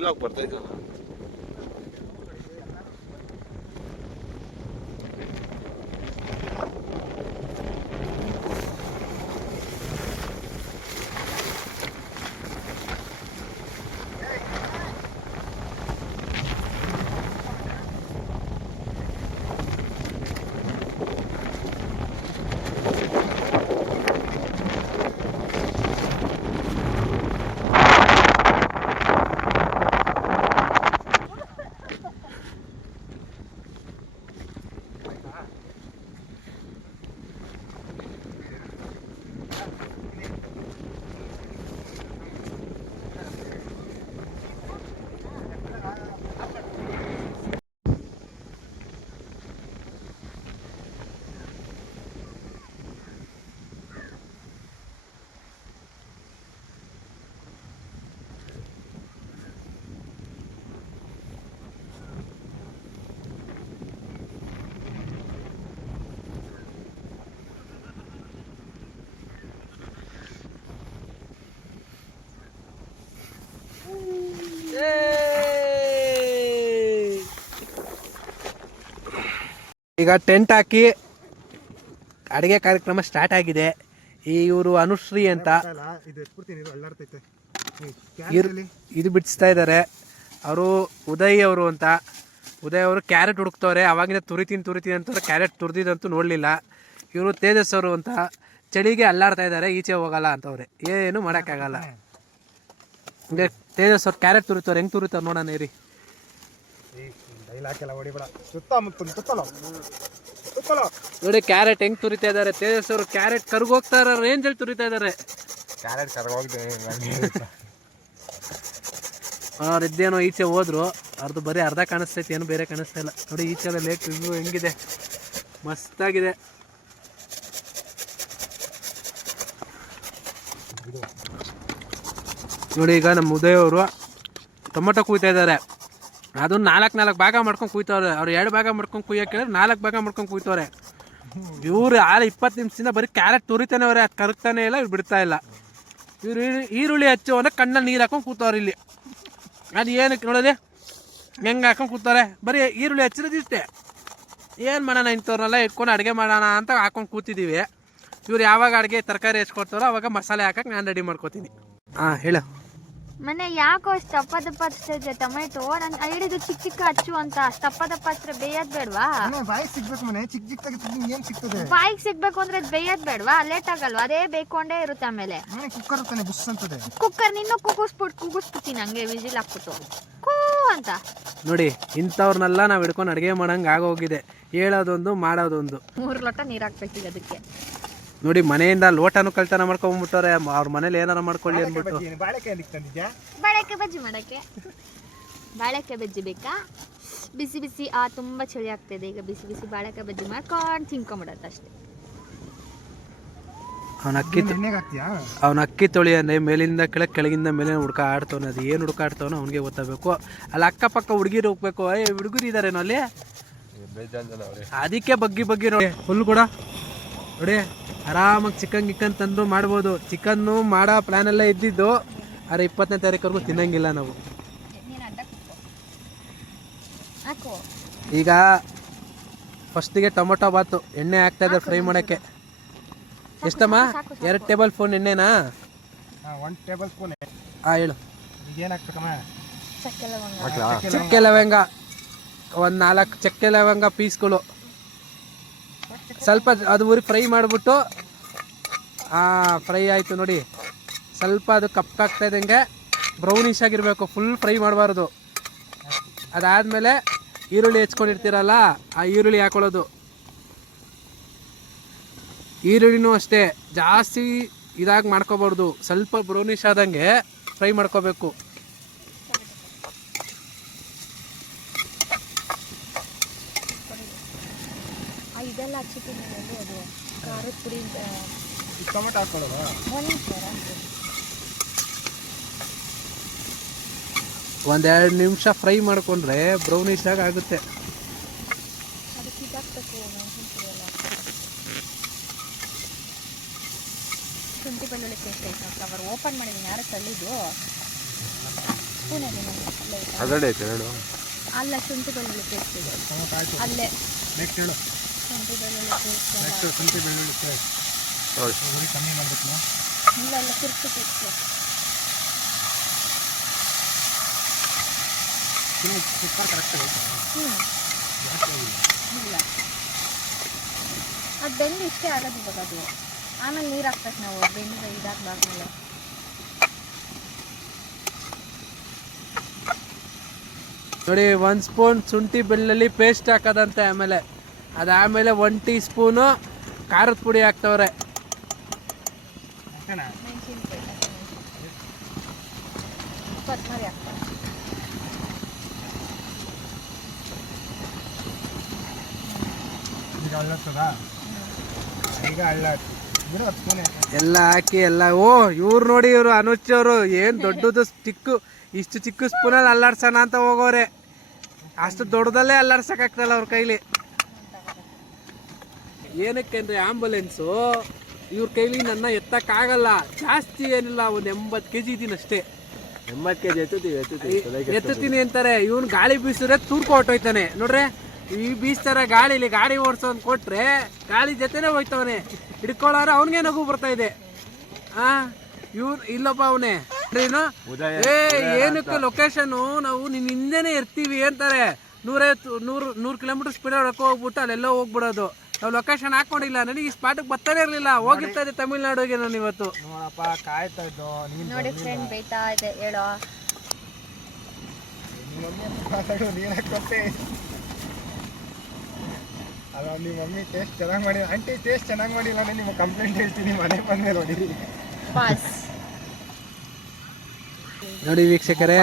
ಹುಡುಗ ಬರ್ತಾ ಇದ್ದ. ಈಗ ಟೆಂಟ್ ಹಾಕಿ ಅಡುಗೆ ಕಾರ್ಯಕ್ರಮ ಸ್ಟಾರ್ಟ್ ಆಗಿದೆ. ಇವರು ಅನುಶ್ರೀ ಅಂತ ಇದು ಬಿಡಿಸ್ತಾ ಇದ್ದಾರೆ. ಅವರು ಉದಯ್ ಅವರು ಅಂತ. ಉದಯ್ ಅವರು ಕ್ಯಾರೆಟ್ ಹುಡುಕ್ತವ್ರೆ. ಅವಾಗಿಂದ ತುರಿತೀನಿ ಅಂತವ್ರೆ. ಕ್ಯಾರೆಟ್ ತುರಿದಿದಂತೂ ನೋಡಲಿಲ್ಲ. ಇವರು ತೇಜಸ್ ಅವರು ಅಂತ. ಚಳಿಗೆ ಅಲ್ಲಾಡ್ತಾ ಇದ್ದಾರೆ. ಈಚೆ ಹೋಗಲ್ಲ ಅಂತವ್ರೆ. ಏನು ಮಾಡೋಕ್ಕಾಗಲ್ಲ. ಹಂಗೆ ತೇಜಸ್ ಅವ್ರು ಕ್ಯಾರೆಟ್ ತುರಿತವ್ರೆ. ಹೆಂಗೆ ತುರಿತವ್ರು ನೋಡೋಣ ಇರಿ. ನೋಡಿ ಕ್ಯಾರೆಟ್ ಹೆಂಗ್ ತುರಿತಾ ಇದಾರೆ. ತೇಜಸ್ ಅವರು ಕ್ಯಾರೆಟ್ ಕರ್ಗೋಗ್ತಾ ಇರೋ ರೇಂಜಲ್ಲಿ ತುರಿತಾ ಇದಾರೆ. ಕ್ಯಾರೆಟ್ ಅವ್ರು ಇದ್ದೇನೋ ಈಚೆ ಹೋದ್ರು. ಅವ್ರದ್ದು ಬರೀ ಅರ್ಧ ಕಾಣಿಸ್ತೈತಿ, ಏನು ಬೇರೆ ಕಾಣಿಸ್ತಾ ಇಲ್ಲ. ನೋಡಿ ಈಚೆ ಲೇಕ್ ವ್ಯೂ ಹೆಂಗಿದೆ, ಮಸ್ತಾಗಿದೆ. ನೋಡಿ ಈಗ ನಮ್ಮ ಉದಯ್ ಅವರು ಟೊಮೊಟೊ ಕುಯ್ತಾ ಇದ್ದಾರೆ. ಅದನ್ನ ನಾಲ್ಕು ಭಾಗ ಮಾಡ್ಕೊಂಡು ಕುಯ್ತವ್ರೆ. ಅವ್ರು 2 ಭಾಗ ಮಾಡ್ಕೊಂಡು ಕುಯ್ಯೋಕೆ 4 ಭಾಗ ಮಾಡ್ಕೊಂಡು ಕುಯ್ತವ್ರೆ. ಇವ್ರು 20 ನಿಮಿಷದಿಂದ ಬರೀ ಕ್ಯಾರೆಟ್ ತುರಿತಾನೆ ಅವ್ರೆ. ಅದು ಕರಗ್ತಾನೆ ಇಲ್ಲ, ಇವ್ರು ಬಿಡ್ತಾ ಇಲ್ಲ. ಇವ್ರು ಈರುಳ್ಳಿ ಹಚ್ಚು ಅಂದರೆ ಕಣ್ಣಲ್ಲಿ ನೀರು ಹಾಕೊಂಡು ಕೂತವ್ರೆ ಇಲ್ಲಿ. ಅದು ಏನಕ್ಕೆ ನೋಡೋದೆ ಹೆಂಗೆ ಹಾಕೊಂಡು ಕೂತಾರೆ. ಬರೀ ಈರುಳ್ಳಿ ಹಚ್ಚಿರೋದಿಷ್ಟೇ. ಏನು ಮಾಡೋಣ, ಇಂಥವ್ರನ್ನೆಲ್ಲ ಇಟ್ಕೊಂಡು ಅಡುಗೆ ಮಾಡೋಣ ಅಂತ ಹಾಕೊಂಡು ಕೂತಿದ್ದೀವಿ. ಇವ್ರು ಯಾವಾಗ ಅಡುಗೆ ತರಕಾರಿ ಹೆಚ್ಕೊಡ್ತಾರೋ ಅವಾಗ ಮಸಾಲೆ ಹಾಕಕ್ಕೆ ನಾನು ರೆಡಿ ಮಾಡ್ಕೋತೀನಿ. ಹಾಂ ಹೇಳು. ಮನೆ ಯಾಕೋ ಅಷ್ಟು ದಪ್ಪ ಹಚ್ತಿದ್ದೆ ಟೊಮೆಟೊ. ನಾನು ಹಿಡಿದು ಚಿಕ್ಕ ಹಚ್ಚು ಅಂತ. ದಪ್ಪ ಹಚ್ಚಿದ್ರೆ ಬೇಯೋದ್ ಬೇಡವಾ? ಬಾಯಿಗೆ ಸಿಗ್ಬೇಕು ಮನೆ. ಏನ್ ಸಿಗ್ತದೆ ಬಾಯಿಗೆ ಸಿಗ್ಬೇಕು ಅಂದ್ರೆ ಬೇಯೋದ್ ಬೇಡವಾ? ಲೇಟ್ ಆಗಲ್ವಾ? ಅದೇ ಬೇಕೊಂಡೇ ಇರುತ್ತೆ. ಆಮೇಲೆ ಕುಕ್ಕರ್ ತಾನೆ ಬುಸ್ ಅಂತದೆ. ಕುಕ್ಕರ್ ನಿನ್ನೂ ಕುಗ್ಗಿಸ್ಬಿಡ್ತೀನಿ ಹಂಗೆ ವಿಸಿಲ್ ಹಾಕ್ಬಿಟ್ಟು ಕೂ ಅಂತ. ನೋಡಿ ಇಂಥವ್ರನ್ನೆಲ್ಲ ನಾವು ಹಿಡ್ಕೊಂಡು ಅಡುಗೆ ಮಾಡಂಗೆ ಆಗೋಗಿದೆ. ಹೇಳೋದೊಂದು ಮಾಡೋದೊಂದು. 3 ಲೋಟ ನೀರು ಹಾಕ್ಬೇಕೀಗ ಅದಕ್ಕೆ. ನೋಡಿ ಮನೆಯಿಂದ ಲೋಟನು ಕಳ್ತನ ಮಾಡ್ಕೊಂಡ್ಬಿಟ್ಟವ್ರೆ. ಅವ್ರ ಮನೇಲಿ ಏನಾರ ಮಾಡ್ಕೊಳ್ಳಿ ಅಂದ್ಬಿಟ್ಟು. ಬಾಳೆಕಾಯಿ ಬಜ್ಜಿ ಮಾಡಕ್ಕೆ. ಬಾಳೆಕಾಯಿ ಬಜ್ಜಿ ಬೇಕಾ? ಬಿಸಿ ತುಂಬ ಚಳಿ ಆಗ್ತಿದೆ ಈಗ. ಬಿಸಿ ಬಾಳೆಕಾಯಿ ಬಜ್ಜಿ ಮಾಡ್ಕೊಂಡು ತಿನ್ಕೊಂಬಿಡತ್ತೆ ಅಷ್ಟೇ. ಅವ್ನ ಅಕ್ಕಿ ತೊಳಿ ಅಂದರೆ ಮೇಲಿಂದ ಕೆಳಗಿಂದ ಮೇಲೆ ಹುಡ್ಕಾಡ್ತವನ. ಅದು ಏನು ಹುಡ್ಕಾಡ್ತವನೋ ಅವ್ನಿಗೆ ಗೊತ್ತಾಗಬೇಕು. ಅಲ್ಲಿ ಅಕ್ಕಪಕ್ಕ ಹುಡುಗಿರು ಹೋಗ್ಬೇಕು. ಹುಡುಗರು ಇದಾರೇನೋ ಅಲ್ಲಿ, ಅದಕ್ಕೆ ಬಗ್ಗಿ ನೋಡಿ. ಫುಲ್ ಕೂಡ ನೋಡಿ ಆರಾಮಾಗಿ ಚಿಕನ್ ತಂದು ಮಾಡ್ಬೋದು. ಚಿಕನ್ನು ಮಾಡೋ ಪ್ಲ್ಯಾನೆಲ್ಲ ಇದ್ದಿದ್ದು. ಆದರೆ 20ನೇ ತಾರೀಕವರೆಗೂ ತಿನ್ನಂಗಿಲ್ಲ ನಾವು. ಈಗ ಫಸ್ಟಿಗೆ ಟೊಮೊಟೊ ಬಾತು ಎಣ್ಣೆ ಹಾಕ್ತಾ ಇದ್ದಾರೆ ಫ್ರೈ ಮಾಡೋಕ್ಕೆ. ಎಷ್ಟಮ್ಮ? 2 ಟೇಬಲ್ ಸ್ಪೂನ್ ಎಣ್ಣೆನಾ? 1 table spoon. ಹೇಳು. ಏನು ಹಾಕ್ಬೇಕಮ್ಮ? ಚಕ್ಕೆ ಲವಂಗ 4 ಚಕ್ಕೆ ಲವಂಗ ಪೀಸ್ಗಳು. ಸ್ವಲ್ಪ ಅದು ಉರಿ ಫ್ರೈ ಮಾಡಿಬಿಟ್ಟು ಫ್ರೈ ಆಯಿತು ನೋಡಿ. ಸ್ವಲ್ಪ ಅದು ಕಪ್ಪಾಗ್ತಾ ಇದ್ದಂಗೆ ಬ್ರೌನಿಶ್ ಆಗಿರಬೇಕು. ಫುಲ್ ಫ್ರೈ ಮಾಡಬಾರ್ದು. ಅದಾದಮೇಲೆ ಈರುಳ್ಳಿ ಹೆಚ್ಕೊಂಡಿರ್ತೀರಲ್ಲ, ಆ ಈರುಳ್ಳಿ ಹಾಕೊಳ್ಳೋದು. ಈರುಳ್ಳಿನೂ ಅಷ್ಟೇ ಜಾಸ್ತಿ ಇದಾಗಿ ಮಾಡ್ಕೋಬಾರ್ದು. ಸ್ವಲ್ಪ ಬ್ರೌನಿಶ್ ಆದಂಗೆ ಫ್ರೈ ಮಾಡ್ಕೋಬೇಕು. ಇದೆಲ್ಲ ಹಚ್ಚಿದ್ದೀನಿ ಅದು ಖಾರದ ಪುಡಿ. ಟೊಮೆಟೊ ಹಾಕೊಳ್ಳೋದು. ಒಂದೆರಡು ನಿಮಿಷ ಫ್ರೈ ಮಾಡಿಕೊಂಡ್ರೆ ಬ್ರೌನಿಶ್ ಆಗಿ ಆಗುತ್ತೆ. ಶುಂಠಿ ಬೆಳ್ಳುಳ್ಳಿ ಪೇಸ್ಟ್ ಐತೆ. ಫ್ಲವರ್ ಓಪನ್ ಮಾಡಿದ್ದೀನಿ. ಯಾರು ತಳ್ಳಿದ್ದು ಸ್ಪೂನ್ ಇದೆ ನೋಡಿ ಅದರಡೆ ಐತೆ ಹೇಳು. ಅಲ್ಲ ಶುಂಠಿ ಬೆಳ್ಳುಳ್ಳಿ ಪೇಸ್ಟ್ ಇದೆ ಟೊಮೊಟೊ ಆಯ್ತು. ಅಲ್ಲೇ ನೆಕ್ಸ್ಟ್ ಹೇಳು. ಶುಂಠಿ ಬೆಳ್ಳುಳ್ಳಿ ಪೇಸ್ಟ್ ನೆಕ್ಸ್ಟ್ ಶುಂಠಿ ಬೆಳ್ಳುಳ್ಳಿ ಪೇಸ್ಟ್. ನೋಡಿ ಹುಳಿ ಕಮ್ಮಿ ಮಾಡ್ಬೇಕು. ಇಲ್ಲೆಲ್ಲ ಕುರ್ಚಿ ಪೇಸ್ಟ್ ಕುಕ್ಕರ್ ಕರೆಕ್ಟ್ ಇಲ್ಲ ಅದು ಬೆಂದು ಇಷ್ಟೇ ಆಗೋದು ಇವಾಗ ಅದು ಆಮೇಲೆ ನೀರು ಹಾಕ್ಬೇಕು ನಾವು ಬೆಂದು ಇದಾಗಬಾರ್ಮೇಲೆ ನೋಡಿ 1 ಸ್ಪೂನ್ ಶುಂಠಿ ಬೆಳ್ಳುಳ್ಳಿ ಪೇಸ್ಟ್ ಹಾಕೋದಂತೆ. ಆಮೇಲೆ ಅದಾದಮೇಲೆ 1 ಟೀ ಸ್ಪೂನು ಖಾರದ ಪುಡಿ ಹಾಕ್ತವ್ರೆ. ಮೆಣಸಿನ್ಕಾಯಿ ಕೊತ್ತಂಬರಿ ಹಾಕ್ತಾರೆ. ಈಗ ಹಳ್ಳತ್ತದ. ಈಗ ಹಳ್ಳ ಬಿಡು 10 ಸ್ಪೂನ್ ಎಲ್ಲ ಹಾಕಿ ಎಲ್ಲ ಇವ್ರು ನೋಡಿ ಇವರು ಅನುಚ್ ಅವರು ಏನು ದೊಡ್ಡದು ಸ್ಟಿಕ್ಕು ಇಷ್ಟು ಚಿಕ್ಕ ಸ್ಪೂನಲ್ಲಿ ಅಲ್ಲಾಡ್ಸೋಣ ಅಂತ ಹೋಗೋರೆ. ಅಷ್ಟು ದೊಡ್ಡದಲ್ಲೇ ಅಲ್ಲಾಡ್ಸೋಕ್ಕಾಗ್ತಲ್ಲ ಅವ್ರ ಕೈಲಿ. ಏನಕ್ಕೆ ಅಂದರೆ ಆಂಬುಲೆನ್ಸು ಇವ್ರ ಕೈಲಿ ನನ್ನ ಎತ್ತಕ್ಕಾಗಲ್ಲ. ಜಾಸ್ತಿ ಏನಿಲ್ಲ, ಒಂದು 80 kg ಇದ್ದೀನಿ ಅಷ್ಟೇ. 80 kg ಎತ್ತುತ್ತೀನಿ ಅಂತಾರೆ. ಇವನು ಗಾಳಿ ಬೀಸಿದ್ರೆ ತೂರ್ಕೊ ಹೊಟ್ಟೋಯ್ತಾನೆ ನೋಡ್ರೆ. ಈ ಬೀಸ್ತಾರೆ ಗಾಳಿಲಿ, ಗಾಡಿ ಓಡಿಸೋನ್ ಕೊಟ್ರೆ ಗಾಳಿ ಜೊತೆನೆ ಹೋಯ್ತವನೆ. ಹಿಡ್ಕೊಳ್ಳೋರು ಅವನಿಗೆ ನಗು ಬರ್ತಾ ಇದೆ. ಇವ್ನು ಇಲ್ಲಪ್ಪ ಅವನೇ ಏನಕ್ಕೆ ಲೊಕೇಶನು ನಾವು ನಿನ್ನ ಹಿಂದೆನೆ ಇರ್ತೀವಿ ಅಂತಾರೆ. 100 ಕಿಲೋಮೀಟರ್ ಸ್ಪೀಡ್ ಹೊಡಕ್ಕೆ ಹೋಗ್ಬಿಟ್ಟು ಅಲ್ಲೆಲ್ಲ ಹೋಗ್ಬಿಡೋದು. ನಾವು ಲೊಕೇಶನ್ ಹಾಕೊಂಡಿಲ್ಲ, ನನಗೆ ಈ ಸ್ಪಾಟಿಗೆ ಬರ್ತಾನೆ ಇರಲಿಲ್ಲ. ಹೋಗಿರ್ತಾ ಇದೆ ತಮಿಳ್ನಾಡಿಗೆ ನಾನು ಇವತ್ತು. ನೋಡಪ್ಪ ಕಾಯ್ತಾ ಇದ್ದು ನೋಡಿ ಫ್ರೆಂಡ್ ಬೈತಾ ಇದೆ ಹೇಳೋ. ನೀನು ಹಾಕೊತ್ತೆ. ಅಲ್ಲ ನಿಮ್ಮ ಮಮ್ಮಿ ಟೇಸ್ಟ್ ಚೆನ್ನಾಗಿ ಮಾಡಿ. ಆಂಟಿ ಟೇಸ್ಟ್ ಚೆನ್ನಾಗಿ ಮಾಡಿಲ್ಲ ಅಂದರೆ ನಿಮ್ಮ ಕಂಪ್ಲೇಂಟ್ ಹೇಳ್ತೀನಿ ಮನೆಗೆ ಬಂದ್ಮೇಲೆ ನೋಡಿ. ಪಾಸ್ ನೋಡಿ ವೀಕ್ಷಕರೇ,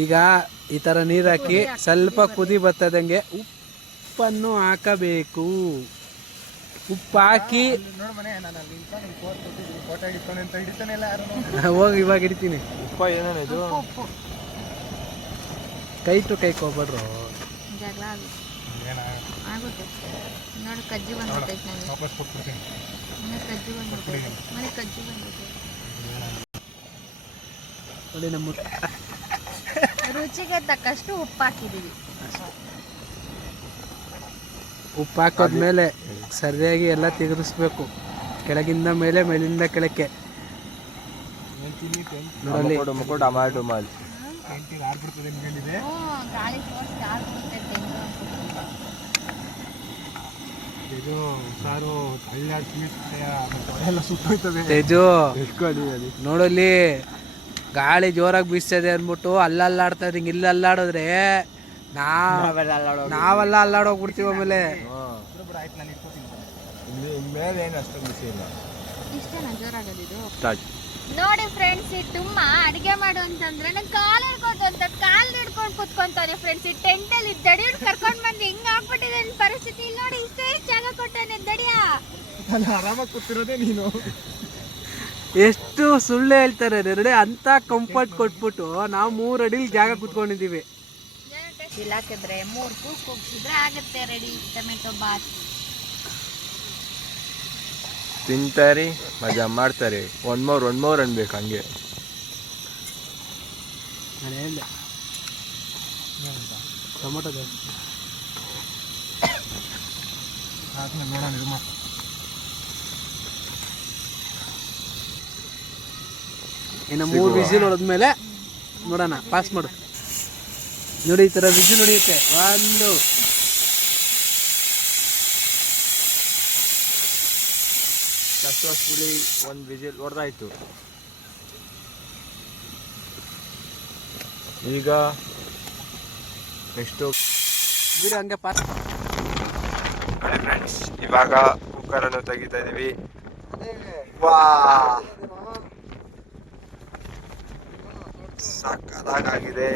ಈಗ ಈ ಥರ ನೀರು ಹಾಕಿ ಸ್ವಲ್ಪ ಕುದಿ ಬರ್ತದಂಗೆ ಉಪ್ಪನ್ನು ಹಾಕಬೇಕು. ಉಪ್ಪು ಹಾಕಿ ನೋಡು ಮನೆ ನಾನು ಅಲ್ಲಿ ಫೋಟೋ ಹಿಡಿತಾನೆ ಅಂತ ಹಿಡಿತಾನೆ ಇಲ್ಲ ಯಾರು. ಹೋಗಿ ಇವಾಗ ಹಿಡಿತೀನಿ. ಉಪ್ಪ ಏನೇನು ಇದು? ಉಪ್ಪು ಕೈ ಟು ಕೈ ಹೋಗ್ಬೇಡ್ರು. ಜಗಳ ಆಗುತ್ತೆ ನೋಡಿ. ಕಜ್ಜಿ ಬಂದ್ಬಿಟ್ಟೈತೆ ನನಗೆ. ವಾಪಸ್ ಕೊಟ್ಬಿಡ್ತೀನಿ. ಮನೆ ಕಜ್ಜಿ ಬಂದ್ಬಿಟ್ಟೈತೆ. ಮನೆ ಕಜ್ಜಿ ಬಂದ್ಬಿಟ್ಟೈತೆ. ನೋಡಿ ನಮ್ಮ ರುಚಿಗೆ ತಕ್ಕಷ್ಟು ಉಪ್ಪು ಹಾಕಿದ್ದೀವಿ. ಉಪ್ಪು ಹಾಕೋದ್ಮೇಲೆ ಸರಿಯಾಗಿ ಎಲ್ಲ ತೆಗೆದಿಸ್ಬೇಕು. ಕೆಳಗಿಂದ ಮೇಲೆ, ಮೇಲಿಂದ ಕೆಳಕ್ಕೆ. ನೋಡಿ ಟಮಾಟೊ ಮಾಲ್ ಎಂಟಿಗೆ ಆಡ್ಬಿಡ್ತದೆ ನಿಮಗೇನಿದೆ. ಗಾಳಿ ಫೋರ್ಸ್ ಆಗ್ಬಿಡ್ತೈತೆ. ಇದು ಸಾರು ಹಳ್ಳಿ ಎಲ್ಲ ಸುತ್ತೋಯ್ತದೆ. ತೇಜು ನೋಡಲ್ಲಿ ಗಾಳಿ ಜೋರಾಗಿ ಬೀಸ್ತದೆ ಅಂದ್ಬಿಟ್ಟು ಅಲ್ಲಾಡ್ತಾ ಇದ್ದ ಹಿಂಗೆ ಇಲ್ಲಿ ಅಲ್ಲಾಡಿದ್ರೆ ನಾವೆಲ್ಲ ಅಲ್ಲಾಡೋಗ್ಬಿಡ್ತೀವಿ. ಆಮೇಲೆ ಆಯ್ತು ನಾನು ಇಟ್ಕೊತೀನಿ. ಇನ್ಮೇಲೆ ಏನು ಅಷ್ಟೊಂದು ಬಿಸಿ ಇಲ್ಲ. ಇಷ್ಟೇನಾ ಜೋರಾಗೋದಿದು? ಸ್ಟಾರ್ಟ್. ನೋಡಿ ಫ್ರೆಂಡ್ಸ್, ಈ ತುಂಬ ಅಡಿಗೆ ಮಾಡು ಅಂತಂದ್ರೆ ನಂಗೆ ಕಾಲು ಹಿಡ್ಕೊಂಡು ಅಂತ ಕಾಲು ಹಿಡ್ಕೊಂಡು ಕುತ್ಕೊಂತಾನೆ ಫ್ರೆಂಡ್ಸ್. ಈ ಟೆಂಟಲ್ಲಿ ದಡಿಯನ್ನು ಕರ್ಕೊಂಡು ಬಂದು ಹಿಂಗೆ ಆಗ್ಬಿಟ್ಟಿದೆ ನನ್ನ ಪರಿಸ್ಥಿತಿ. ಇಲ್ಲಿ ನೋಡಿ ಇಷ್ಟೇ ಜಾಗ ಕೊಟ್ಟಾನೆ ದಡಿಯ. ನಾನು ಆರಾಮಾಗಿ ಕೂತಿರೋದೇ ನೀನು. ಎಷ್ಟು ಸುಳ್ಳು ಹೇಳ್ತಾರೆ ನೆರಡೆ. ಅಂತ ಕಂಫರ್ಟ್ ಕೊಟ್ಬಿಟ್ಟು ನಾವು 3 ಅಡಿಲಿ ಜಾಗ ಕುತ್ಕೊಂಡಿದ್ದೀವಿ. ಇಲ್ಲ ಹಾಕಿದ್ರೆ 3 ಕೂಗಿಸಿದ್ರೆ ಆಗುತ್ತೆ ರೆಡಿ ಟೊಮೆಟೊ ಬಾತ್. ತಿಂತಾರೆ, ಮಜಾ ಮಾಡ್ತಾರೆ. ಒನ್ ಮೋರ್ ಅನ್ಬೇಕು ಹಂಗೆ. ನಾನು ಹೇಳಿದೆ ಟೊಮೊಟೊ ಜಾಸ್ತಿ ಆದ್ಮೇಲೆ ನೋಡೋಣ ಇದು ಮಾಡಿ. ಇನ್ನು 3 ವಿಸಿಲ್ ಹೊಡೆದ್ಮೇಲೆ ನೋಡೋಣ. ಪಾಸ್ ಮಾಡು. ನೋಡಿ ಈ ಥರ ವಿಸಿಲ್ ಹೊಡೆಯುತ್ತೆ. 1 ಸಕ್ಸಸ್ಫುಲಿ 1 ವಿಸಿಲ್ ಹೊಡೆದಾಯ್ತು. ಈಗ ನೆಕ್ಸ್ಟು ಬಿಡು ಹಂಗೆ ಪಾಸ್. ಫ್ರೆಂಡ್ಸ್, ಇವಾಗ ಕುಕ್ಕರನ್ನು ತೆಗಿತಾ ಇದೀವಿ. ವಾ, ಸಾಕಾಗಿದೆ.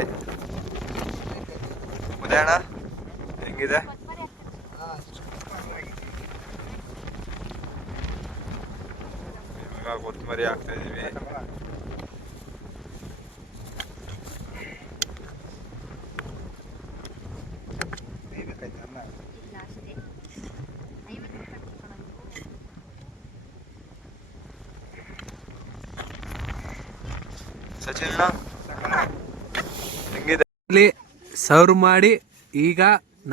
ಉದಯಣ್ಣ ಹೆಂಗಿದೆ? ಇವಾಗ ಕೊತ್ತಂಬರಿ ಹಾಕ್ತಾ ಇದೀವಿ. ಸಚಿನ್ ಸರ್ವ್ ಮಾಡಿ ಈಗ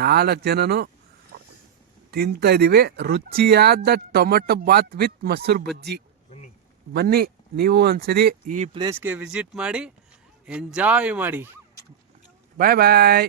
4 ಜನನು ತಿಂತಾ ಇದೀವಿ. ರುಚಿಯಾದ ಟೊಮೆಟೊ ಬಾತ್ ವಿತ್ ಮೊಸರು ಬಜ್ಜಿ. ಬನ್ನಿ ನೀವು ಒಂದ್ಸರಿ ಈ ಪ್ಲೇಸ್ಗೆ ವಿಸಿಟ್ ಮಾಡಿ, ಎಂಜಾಯ್ ಮಾಡಿ. ಬಾಯ್ ಬಾಯ್.